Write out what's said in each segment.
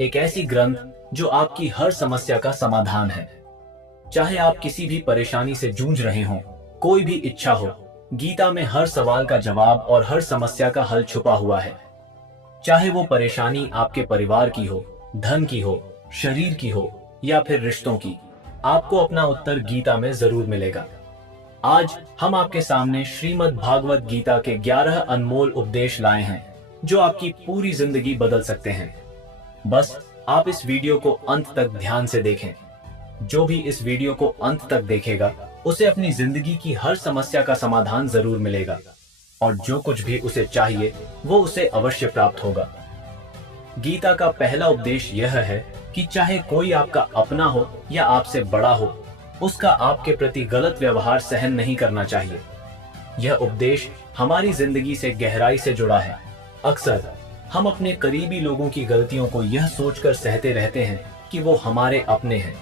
एक ऐसी ग्रंथ जो आपकी हर समस्या का समाधान है। चाहे आप किसी भी परेशानी से जूझ रहे हों, कोई भी इच्छा हो, गीता में हर सवाल का जवाब और हर समस्या का हल छुपा हुआ है। चाहे वो परेशानी आपके परिवार की हो, धन की हो, शरीर की हो या फिर रिश्तों की, आपको अपना उत्तर गीता में जरूर मिलेगा। आज हम आपके सामने श्रीमद् भागवत गीता के 11 अनमोल उपदेश लाए हैं जो आपकी पूरी जिंदगी बदल सकते हैं। बस आप इस वीडियो को अंत तक ध्यान से देखें। जो भी इस वीडियो को अंत तक देखेगा उसे अपनी जिंदगी की हर समस्या का समाधान जरूर मिलेगा और जो कुछ भी उसे चाहिए वो उसे अवश्य प्राप्त होगा। गीता का पहला उपदेश यह है कि चाहे कोई आपका अपना हो या आपसे बड़ा हो, उसका आपके प्रति गलत व्यवहार सहन नहीं करना चाहिए। यह उपदेश हमारी जिंदगी से गहराई से जुड़ा है। अक्सर हम अपने करीबी लोगों की गलतियों को यह सोचकर सहते रहते हैं कि वो हमारे अपने हैं,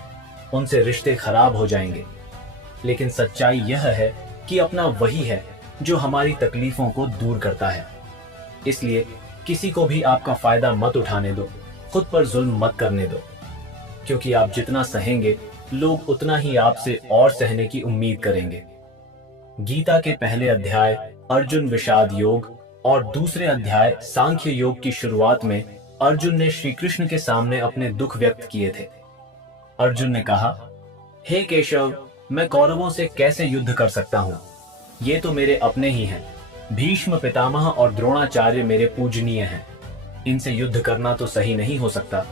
उनसे रिश्ते खराब हो जाएंगे। लेकिन सच्चाई यह है कि अपना वही है जो हमारी तकलीफों को दूर करता है। इसलिए किसी को भी आपका फायदा मत उठाने दो, खुद पर जुल्म मत करने दो, क्योंकि आप जितना सहेंगे लोग उतना ही आपसे और सहने की उम्मीद करेंगे। गीता के पहले अध्याय अर्जुन विषाद योग और दूसरे अध्याय सांख्य योग की शुरुआत में अर्जुन ने श्री कृष्ण के सामने अपने दुख व्यक्त किए थे। अर्जुन ने कहा, हे केशव, मैं कौरवों से कैसे युद्ध कर सकता हूं? ये तो मेरे अपने ही हैं। भीष्म पितामह और द्रोणाचार्य मेरे पूजनीय हैं। इनसे युद्ध करना तो सही नहीं हो सकता।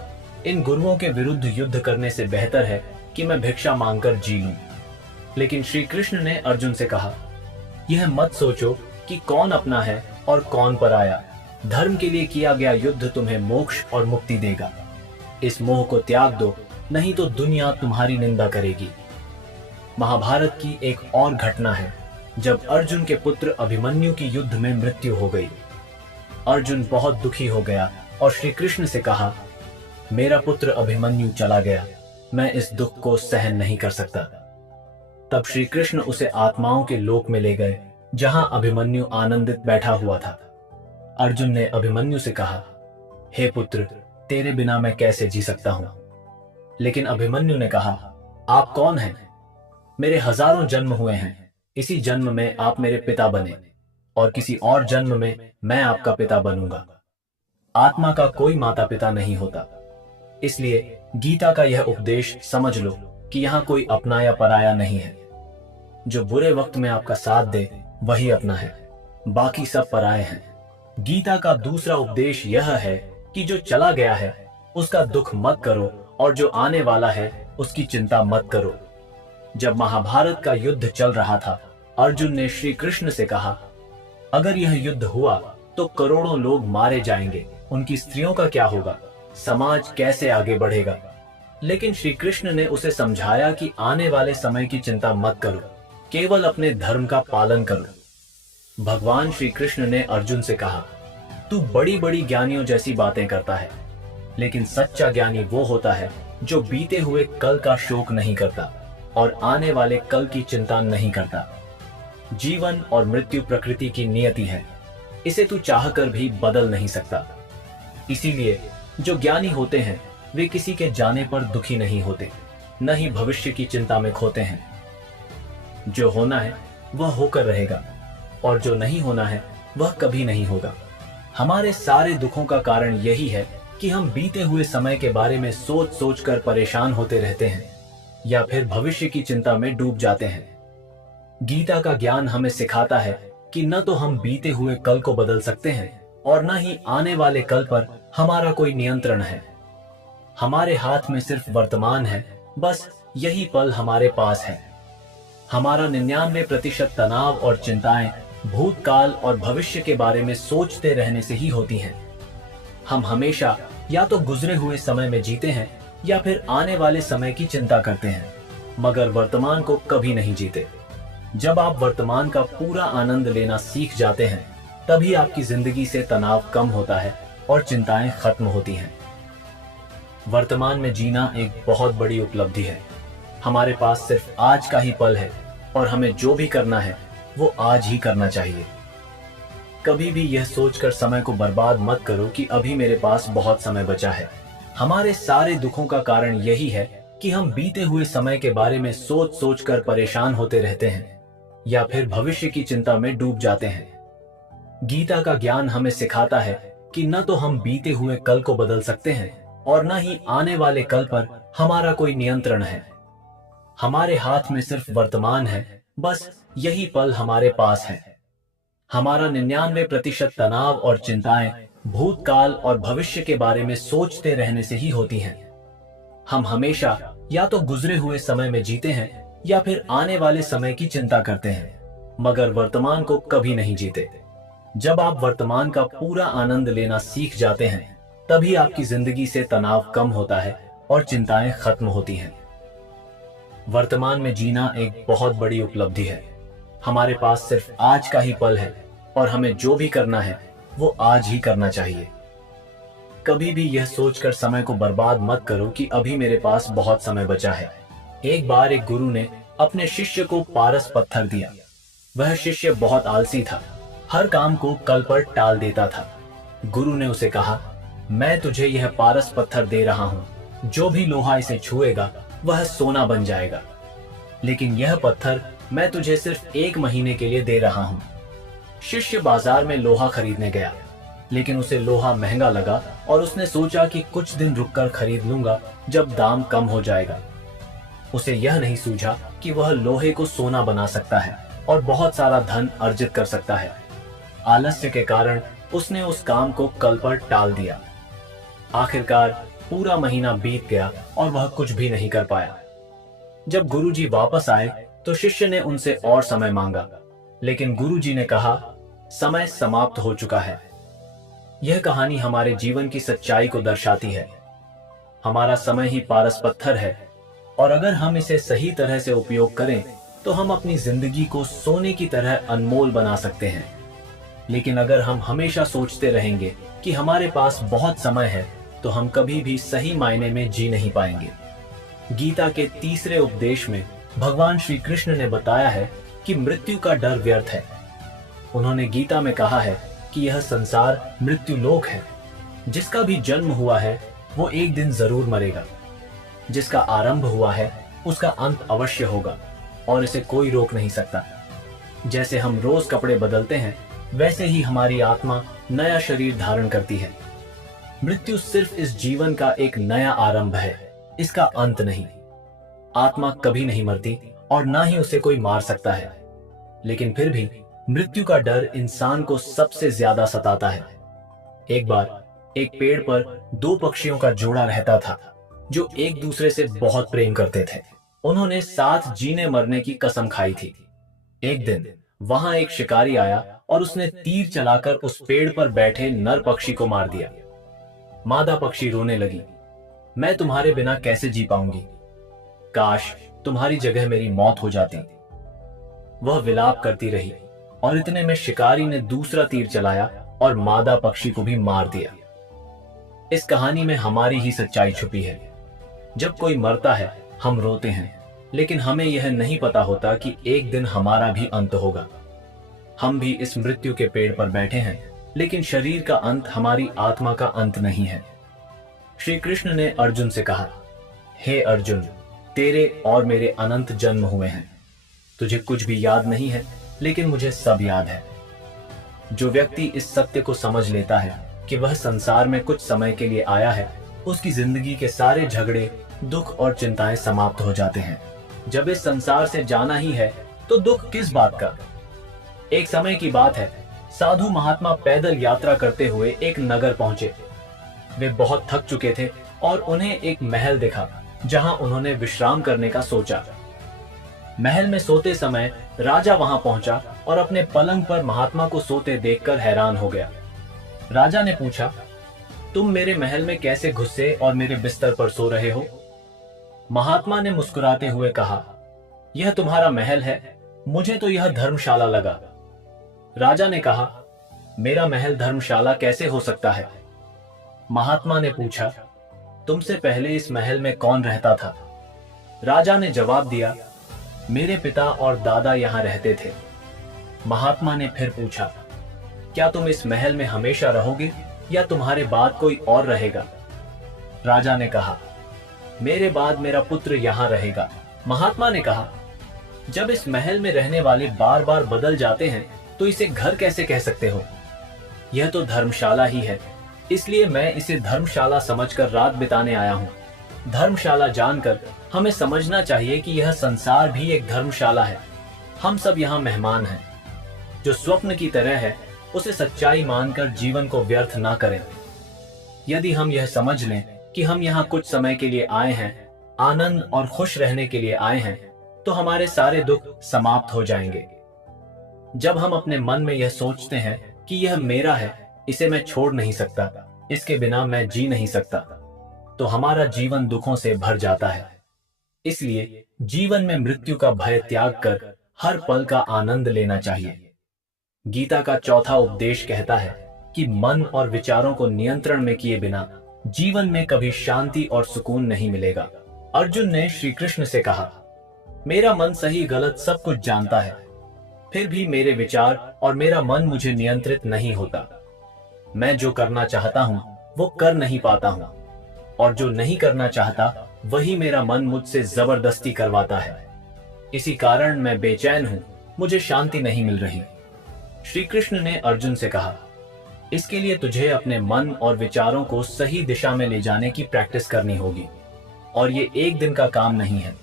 इन गुरुओं के विरुद्ध युद्ध करने से बेहतर है कि मैं भिक्षा मांगकर जी लूं। लेकिन श्री कृष्ण ने अर्जुन से कहा, यह मत सोचो कि कौन अपना है और कौन पराया। धर्म के लिए किया गया युद्ध तुम्हें मोक्ष और मुक्ति देगा। इस मोह को त्याग दो, नहीं तो दुनिया तुम्हारी निंदा करेगी। महाभारत की एक और घटना है जब अर्जुन के पुत्र अभिमन्यु की युद्ध में मृत्यु हो गई। अर्जुन बहुत दुखी हो गया और श्री कृष्ण से कहा, मेरा पुत्र अभिमन्यु चला गया, मैं इस दुख को सहन नहीं कर सकता। तब श्री कृष्ण उसे आत्माओं के लोक में ले गए जहां अभिमन्यु आनंदित बैठा हुआ था। अर्जुन ने अभिमन्यु से कहा, हे पुत्र, तेरे बिना मैं कैसे जी सकता हूं? लेकिन अभिमन्यु ने कहा, आप कौन हैं? मेरे हजारों जन्म हुए हैं। इसी जन्म में आप मेरे पिता बने और किसी और जन्म में मैं आपका पिता बनूंगा। आत्मा का कोई माता पिता नहीं होता। इसलिए गीता का यह उपदेश समझ लो कि यहां कोई अपना या पराया नहीं है। जो बुरे वक्त में आपका साथ दे वही अपना है, बाकी सब पराये हैं। गीता का दूसरा उपदेश यह है कि जो चला गया है उसका दुख मत करो और जो आने वाला है उसकी चिंता मत करो। जब महाभारत का युद्ध चल रहा था, अर्जुन ने श्री कृष्ण से कहा, अगर यह युद्ध हुआ तो करोड़ों लोग मारे जाएंगे, उनकी स्त्रियों का क्या होगा? समाज कैसे आगे बढ़ेगा? लेकिन श्री कृष्ण ने उसे समझाया कि आने वाले समय की चिंता मत करो, केवल अपने धर्म का पालन करो। भगवान श्री कृष्ण ने अर्जुन से कहा, तू बड़ी बड़ी ज्ञानियों जैसी बातें करता है, लेकिन सच्चा ज्ञानी वो होता है जो बीते हुए कल का शोक नहीं करता और आने वाले कल की चिंता नहीं करता। जीवन और मृत्यु प्रकृति की नियति है, इसे तू चाहकर भी बदल नहीं सकता। इसीलिए जो ज्ञानी होते हैं वे किसी के जाने पर दुखी नहीं होते, न ही भविष्य की चिंता में खोते हैं। जो होना है वह होकर रहेगा और जो नहीं होना है वह कभी नहीं होगा। हमारे सारे दुखों का कारण यही है कि हम बीते हुए समय के बारे में सोच सोच कर परेशान होते रहते हैं या फिर भविष्य की चिंता में डूब जाते हैं। गीता का ज्ञान हमें सिखाता है कि न तो हम बीते हुए कल को बदल सकते हैं और न ही आने वाले कल पर हमारा कोई नियंत्रण है। हमारे हाथ में सिर्फ वर्तमान है, बस यही पल हमारे पास है। हमारा 99% तनाव और चिंताएं भूतकाल और भविष्य के बारे में सोचते रहने से ही होती हैं। हम हमेशा या तो गुजरे हुए समय में जीते हैं या फिर आने वाले समय की चिंता करते हैं, मगर वर्तमान को कभी नहीं जीते। जब आप वर्तमान का पूरा आनंद लेना सीख जाते हैं, तभी आपकी जिंदगी से तनाव कम होता है और चिंताएं खत्म होती हैं। वर्तमान में जीना एक बहुत बड़ी उपलब्धि है। हमारे पास सिर्फ आज का ही पल है और हमें जो भी करना है वो आज ही करना चाहिए। कभी भी यह सोचकर समय को बर्बाद मत करो कि अभी मेरे पास बहुत समय बचा है। हमारे सारे दुखों का कारण यही है कि हम बीते हुए समय के बारे में सोच सोच कर परेशान होते रहते हैं या फिर भविष्य की चिंता में डूब जाते हैं। गीता का ज्ञान हमें सिखाता है कि न तो हम बीते हुए कल को बदल सकते हैं और न ही आने वाले कल पर हमारा कोई नियंत्रण है। हमारे हाथ में सिर्फ वर्तमान है, बस यही पल हमारे पास है। हमारा 99% तनाव और चिंताएं भूतकाल और भविष्य के बारे में सोचते रहने से ही होती हैं। हम हमेशा या तो गुजरे हुए समय में जीते हैं या फिर आने वाले समय की चिंता करते हैं, मगर वर्तमान को कभी नहीं जीते। जब आप वर्तमान का पूरा आनंद लेना सीख जाते हैं, तभी आपकी जिंदगी से तनाव कम होता है और चिंताएं खत्म होती हैं। वर्तमान में जीना एक बहुत बड़ी उपलब्धि है। हमारे पास सिर्फ आज का ही पल है और हमें जो भी करना है वो आज ही करना चाहिए। कभी भी यह सोचकर समय को बर्बाद मत करो कि अभी मेरे पास बहुत समय बचा है। एक बार एक गुरु ने अपने शिष्य को पारस पत्थर दिया। वह शिष्य बहुत आलसी था, हर काम को कल पर टाल देता था। गुरु ने उसे कहा, मैं तुझे यह पारस पत्थर दे रहा हूं, जो भी लोहा इसे छुएगा वह सोना बन जाएगा, लेकिन यह पत्थर मैं तुझे सिर्फ 1 महीने के लिए दे रहा हूं। शिष्य बाजार में लोहा खरीदने गया, लेकिन उसे लोहा महंगा लगा और उसने सोचा कि कुछ दिन रुककर खरीद लूंगा जब दाम कम हो जाएगा। उसे यह नहीं सूझा कि वह लोहे को सोना बना सकता है और बहुत सारा धन अर्जित कर सकता है। आलस्य के कारण उसने उस काम को कल पर टाल दिया। आखिरकार पूरा महीना बीत गया और वह कुछ भी नहीं कर पाया। जब गुरुजी वापस आए तो शिष्य ने उनसे और समय मांगा, लेकिन गुरुजी ने कहा, समय समाप्त हो चुका है। यह कहानी हमारे जीवन की सच्चाई को दर्शाती है। हमारा समय ही पारस पत्थर है और अगर हम इसे सही तरह से उपयोग करें तो हम अपनी जिंदगी को सोने की तरह अनमोल बना सकते हैं। लेकिन अगर हम हमेशा सोचते रहेंगे कि हमारे पास बहुत समय है तो हम कभी भी सही मायने में जी नहीं पाएंगे। गीता के तीसरे उपदेश में भगवान श्री कृष्ण ने बताया है कि मृत्यु का डर व्यर्थ है। उन्होंने गीता में कहा है कि यह संसार मृत्यु लोक है। जिसका भी जन्म हुआ है वो एक दिन जरूर मरेगा। जिसका आरंभ हुआ है उसका अंत अवश्य होगा और इसे कोई रोक नहीं सकता। जैसे हम रोज कपड़े बदलते हैं, वैसे ही हमारी आत्मा नया शरीर धारण करती है। मृत्यु सिर्फ इस जीवन का एक नया आरंभ है, इसका अंत नहीं। आत्मा कभी नहीं मरती और ना ही उसे कोई मार सकता है, लेकिन फिर भी मृत्यु का डर इंसान को सबसे ज्यादा सताता है। एक बार एक पेड़ पर 2 पक्षियों का जोड़ा रहता था जो एक दूसरे से बहुत प्रेम करते थे। उन्होंने साथ जीने मरने की कसम खाई थी। एक दिन वहां एक शिकारी आया और उसने तीर चलाकर उस पेड़ पर बैठे नर पक्षी को मार दिया। मादा पक्षी रोने लगी, मैं तुम्हारे बिना कैसे जी पाऊंगी, काश तुम्हारी जगह मेरी मौत हो जाती। वह विलाप करती रही और इतने में शिकारी ने दूसरा तीर चलाया और मादा पक्षी को भी मार दिया। इस कहानी में हमारी ही सच्चाई छुपी है। जब कोई मरता है हम रोते हैं, लेकिन हमें यह नहीं पता होता कि एक दिन हमारा भी अंत होगा। हम भी इस मृत्यु के पेड़ पर बैठे हैं, लेकिन शरीर का अंत हमारी आत्मा का अंत नहीं है। श्री कृष्ण ने अर्जुन से कहा, हे अर्जुन, तेरे और मेरे अनंत जन्म हुए हैं। तुझे कुछ भी याद नहीं है, लेकिन मुझे सब याद है। जो व्यक्ति इस सत्य को समझ लेता है कि वह संसार में कुछ समय के लिए आया है, उसकी जिंदगी के सारे झगड़े, दुख और चिंताएं समाप्त हो जाते हैं। जब इस संसार से जाना ही है तो दुख किस बात का। एक समय की बात है, साधु महात्मा पैदल यात्रा करते हुए एक नगर पहुंचे। वे बहुत थक चुके थे और उन्हें एक महल दिखा जहां उन्होंने विश्राम करने का सोचा। महल में सोते समय राजा वहां पहुंचा और अपने पलंग पर महात्मा को सोते देखकर हैरान हो गया। राजा ने पूछा, तुम मेरे महल में कैसे घुसे और मेरे बिस्तर पर सो रहे हो? महात्मा ने मुस्कुराते हुए कहा, यह तुम्हारा महल है, मुझे तो यह धर्मशाला लगा। राजा ने कहा, मेरा महल धर्मशाला कैसे हो सकता है? महात्मा ने पूछा, तुमसे पहले इस महल में कौन रहता था? राजा ने जवाब दिया, मेरे पिता और दादा यहां रहते थे। महात्मा ने फिर पूछा, क्या तुम इस महल में हमेशा रहोगे या तुम्हारे बाद कोई और रहेगा? राजा ने कहा, मेरे बाद मेरा पुत्र यहाँ रहेगा। महात्मा ने कहा, जब इस महल में रहने वाले बार बार बदल जाते हैं तो इसे घर कैसे कह सकते हो? यह तो धर्मशाला ही है, इसलिए मैं इसे धर्मशाला समझकर रात बिताने आया हूँ। धर्मशाला जानकर हमें समझना चाहिए कि यह संसार भी एक धर्मशाला है। हम सब यहाँ मेहमान हैं। जो स्वप्न की तरह है उसे सच्चाई मानकर जीवन को व्यर्थ ना करें। यदि हम यह समझ लें कि हम यहाँ कुछ समय के लिए आए हैं, आनंद और खुश रहने के लिए आए हैं, तो हमारे सारे दुख समाप्त हो जाएंगे। जब हम अपने मन में यह सोचते हैं कि यह मेरा है, इसे मैं छोड़ नहीं सकता, इसके बिना मैं जी नहीं सकता, तो हमारा जीवन दुखों से भर जाता है। इसलिए जीवन में मृत्यु का भय त्याग कर हर पल का आनंद लेना चाहिए। गीता का चौथा उपदेश कहता है कि मन और विचारों को नियंत्रण में किए बिना जीवन में कभी शांति और सुकून नहीं मिलेगा। अर्जुन ने श्री कृष्ण से कहा, मेरा मन सही गलत सब कुछ जानता है, फिर भी मेरे विचार और मेरा मन मुझे नियंत्रित नहीं होता। मैं जो करना चाहता हूं वो कर नहीं पाता हूं, और जो नहीं करना चाहता वही मेरा मन मुझसे जबरदस्ती करवाता है। इसी कारण मैं बेचैन हूं, मुझे शांति नहीं मिल रही। श्री कृष्ण ने अर्जुन से कहा, इसके लिए तुझे अपने मन और विचारों को सही दिशा में ले जाने की प्रैक्टिस करनी होगी, और ये एक दिन का काम नहीं है।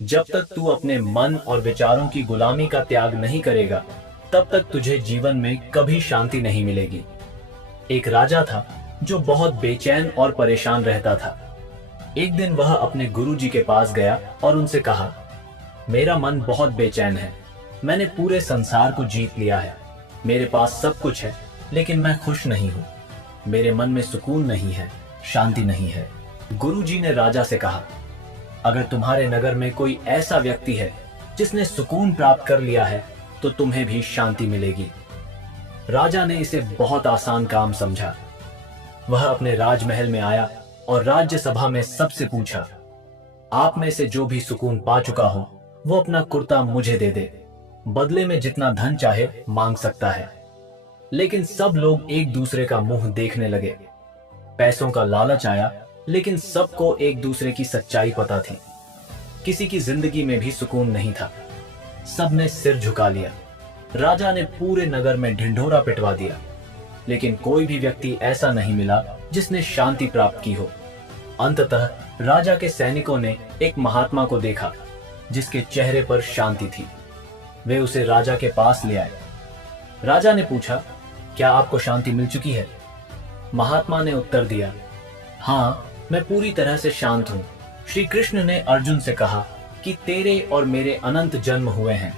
जब तक तू अपने मन और विचारों की गुलामी का त्याग नहीं करेगा, तब तक तुझे जीवन में कभी शांति नहीं मिलेगी। एक राजा था जो बहुत बेचैन और परेशान रहता था। एक दिन वह अपने गुरुजी के पास गया और उनसे कहा, मेरा मन बहुत बेचैन है, मैंने पूरे संसार को जीत लिया है, मेरे पास सब कुछ है, लेकिन मैं खुश नहीं हूं, मेरे मन में सुकून नहीं है, शांति नहीं है। गुरुजी ने राजा से कहा, अगर तुम्हारे नगर में कोई ऐसा व्यक्ति है जिसने सुकून प्राप्त कर लिया है तो तुम्हें भी शांति मिलेगी। राजा ने इसे बहुत आसान काम समझा। वह अपने राजमहल में आया और राज्यसभा में सबसे पूछा, आप में से जो भी सुकून पा चुका हो वो अपना कुर्ता मुझे दे दे, बदले में जितना धन चाहे मांग सकता है। लेकिन सब लोग एक दूसरे का मुंह देखने लगे। पैसों का लालच आया, लेकिन सबको एक दूसरे की सच्चाई पता थी। किसी की जिंदगी में भी सुकून नहीं था। सबने सिर झुका लिया। राजा ने पूरे नगर में ढिंढोरा पिटवा दिया, लेकिन कोई भी व्यक्ति ऐसा नहीं मिला जिसने शांति प्राप्त की हो। अंततः राजा के सैनिकों ने एक महात्मा को देखा जिसके चेहरे पर शांति थी। वे उसे राजा के पास ले आए। राजा ने पूछा, क्या आपको शांति मिल चुकी है? महात्मा ने उत्तर दिया, हाँ, मैं पूरी तरह से शांत हूं। श्री कृष्ण ने अर्जुन से कहा कि तेरे और मेरे अनंत जन्म हुए हैं,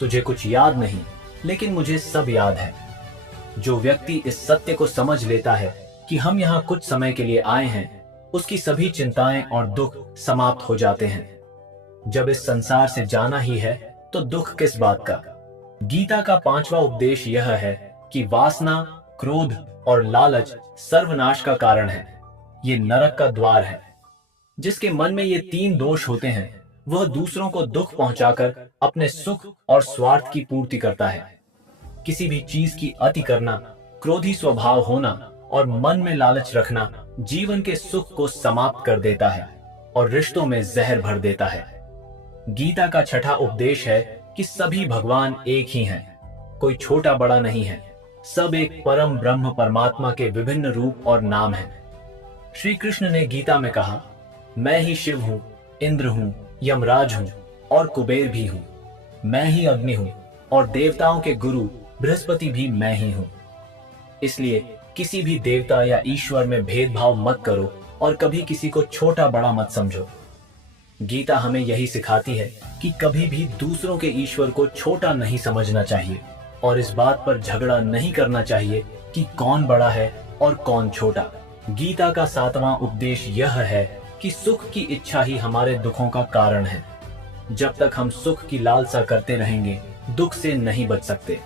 तुझे कुछ याद नहीं, लेकिन मुझे सब याद है। जो व्यक्ति इस सत्य को समझ लेता है कि हम यहाँ कुछ समय के लिए आए हैं, उसकी सभी चिंताएं और दुख समाप्त हो जाते हैं। जब इस संसार से जाना ही है तो दुख किस बात का। गीता का पांचवा उपदेश यह है कि वासना, क्रोध और लालच सर्वनाश का कारण है। ये नरक का द्वार है। जिसके मन में ये तीन दोष होते हैं वह दूसरों को दुख पहुंचाकर अपने सुख और स्वार्थ की पूर्ति करता है। किसी भी चीज की अति करना, क्रोधी स्वभाव होना और मन में लालच रखना जीवन के सुख को समाप्त कर देता है और रिश्तों में जहर भर देता है। गीता का छठा उपदेश है कि सभी भगवान एक ही हैं, कोई छोटा बड़ा नहीं है। सब एक परम ब्रह्म परमात्मा के विभिन्न रूप और नाम हैं। श्री कृष्ण ने गीता में कहा, मैं ही शिव हूं, इंद्र हूं, यमराज हूं और कुबेर भी हूं। मैं ही अग्नि हूं और देवताओं के गुरु बृहस्पति भी मैं ही हूं। इसलिए किसी भी देवता या ईश्वर में भेदभाव मत करो और कभी किसी को छोटा बड़ा मत समझो। गीता हमें यही सिखाती है कि कभी भी दूसरों के ईश्वर को छोटा नहीं समझना चाहिए और इस बात पर झगड़ा नहीं करना चाहिए कि कौन बड़ा है और कौन छोटा। गीता का सातवां उपदेश यह है कि सुख की इच्छा ही हमारे दुखों का कारण है। जब तक हम सुख की लालसा करते रहेंगे, दुख से नहीं बच सकते।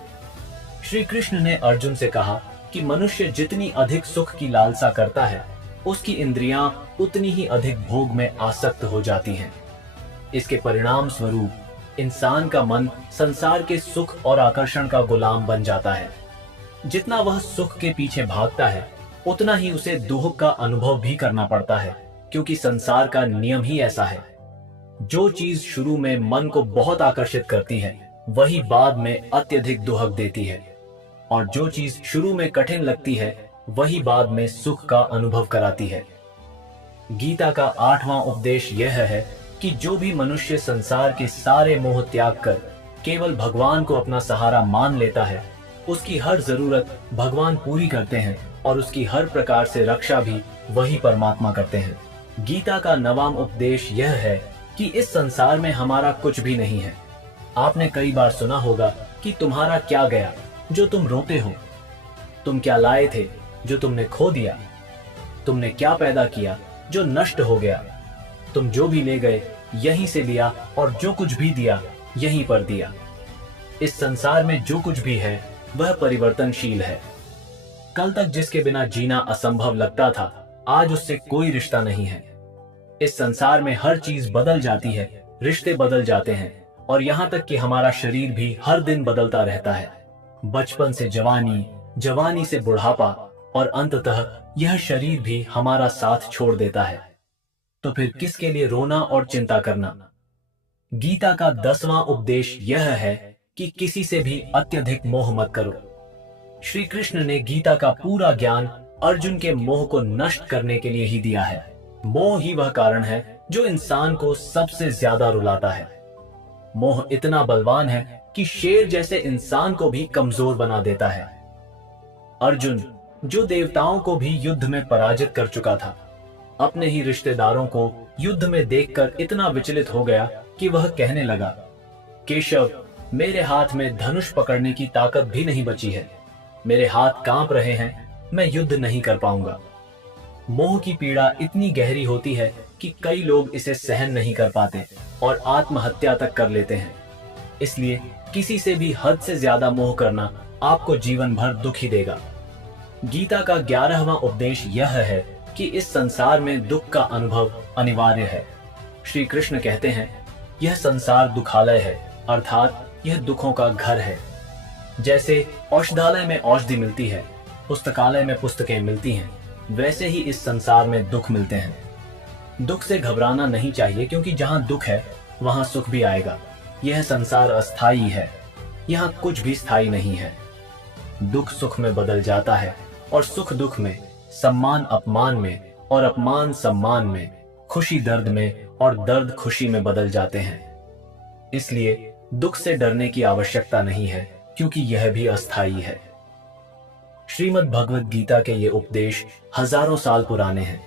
श्री कृष्ण ने अर्जुन से कहा कि मनुष्य जितनी अधिक सुख की लालसा करता है, उसकी इंद्रियां उतनी ही अधिक भोग में आसक्त हो जाती हैं। इसके परिणाम स्वरूप इंसान का मन संसार के सुख और आकर्षण का गुलाम बन जाता है। जितना वह सुख के पीछे भागता है, उतना ही उसे दुख का अनुभव भी करना पड़ता है, क्योंकि संसार का नियम ही ऐसा है। जो चीज शुरू में मन को बहुत आकर्षित करती है, वही बाद में अत्यधिक दुहक देती है, और जो चीज शुरू में कठिन लगती है, वही बाद में सुख का अनुभव कराती है। गीता का 8वां उपदेश यह है कि जो भी मनुष्य संसार के सारे मोह त्याग कर केवल भगवान को अपना सहारा मान लेता है, उसकी हर जरूरत भगवान पूरी करते हैं और उसकी हर प्रकार से रक्षा भी वही परमात्मा करते हैं। गीता का 9वां उपदेश यह है कि इस संसार में हमारा कुछ भी नहीं है। आपने कई बार सुना होगा कि तुम्हारा क्या गया जो तुम रोते हो, तुम क्या लाए थे जो तुमने खो दिया, तुमने क्या पैदा किया जो नष्ट हो गया, तुम जो भी ले गए यहीं से लिया और जो कुछ भी दिया यहीं पर दिया। इस संसार में जो कुछ भी है वह परिवर्तनशील है। कल तक जिसके बिना जीना असंभव लगता था, आज उससे कोई रिश्ता नहीं है। इस संसार में हर चीज बदल जाती है, रिश्ते बदल जाते हैं, और यहाँ तक कि हमारा शरीर भी हर दिन बदलता रहता है। बचपन से जवानी, जवानी से बुढ़ापा, और अंततः यह शरीर भी हमारा साथ छोड़ देता है। तो फिर किसके लिए रोना और चिंता करना? गीता का 10वां उपदेश यह है कि किसी से भी अत्यधिक मोह मत करो। श्री कृष्ण ने गीता का पूरा ज्ञान अर्जुन के मोह को नष्ट करने के लिए ही दिया है। मोह ही वह कारण है जो इंसान को सबसे ज्यादा रुलाता है। मोह इतना बलवान है कि शेर जैसे इंसान को भी कमजोर बना देता है। अर्जुन, जो देवताओं को भी युद्ध में पराजित कर चुका था, अपने ही रिश्तेदारों को युद्ध में देखकर इतना विचलित हो गया कि वह कहने लगा, केशव, मेरे हाथ में धनुष पकड़ने की ताकत भी नहीं बची है, मेरे हाथ कांप रहे हैं, मैं युद्ध नहीं कर पाऊंगा। मोह की पीड़ा इतनी गहरी होती है कि कई लोग इसे सहन नहीं कर पाते और आत्महत्या तक कर लेते हैं। इसलिए किसी से भी हद से ज्यादा मोह करना आपको जीवन भर दुख ही देगा। गीता का 11वां उपदेश यह है कि इस संसार में दुख का अनुभव अनिवार्य है। श्री कृष्ण कहते हैं, यह संसार दुखालय है, अर्थात यह दुखों का घर है। जैसे औषधालय में औषधि मिलती है, पुस्तकालय में पुस्तकें मिलती हैं, वैसे ही इस संसार में दुख मिलते हैं। दुख से घबराना नहीं चाहिए, क्योंकि जहां दुख है वहां सुख भी आएगा। यह संसार अस्थायी है, यहाँ कुछ भी स्थायी नहीं है। दुख सुख में बदल जाता है, और सुख दुख में, सम्मान अपमान में, और अपमान सम्मान में, खुशी दर्द में, और दर्द खुशी में बदल जाते हैं। इसलिए दुख से डरने की आवश्यकता नहीं है, क्योंकि यह भी अस्थायी है। श्रीमद् भगवद गीता के ये उपदेश हजारों साल पुराने हैं,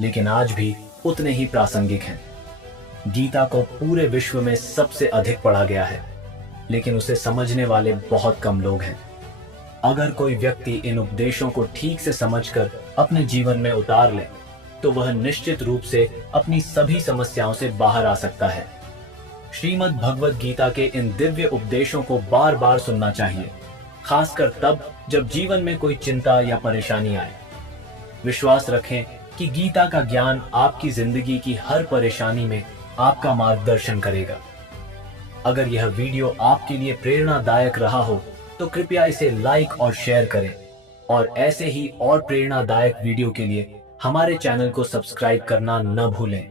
लेकिन आज भी उतने ही प्रासंगिक हैं। गीता को पूरे विश्व में सबसे अधिक पढ़ा गया है, लेकिन उसे समझने वाले बहुत कम लोग हैं। अगर कोई व्यक्ति इन उपदेशों को ठीक से समझकर अपने जीवन में उतार ले, तो वह निश्चित रूप से अपनी सभी समस्याओं से बाहर आ सकता है। श्रीमद् भगवद गीता के इन दिव्य उपदेशों को बार बार सुनना चाहिए, खासकर तब जब जीवन में कोई चिंता या परेशानी आए। विश्वास रखें कि गीता का ज्ञान आपकी जिंदगी की हर परेशानी में आपका मार्गदर्शन करेगा। अगर यह वीडियो आपके लिए प्रेरणादायक रहा हो, तो कृपया इसे लाइक और शेयर करें, और ऐसे ही और प्रेरणादायक वीडियो के लिए हमारे चैनल को सब्सक्राइब करना न भूलें।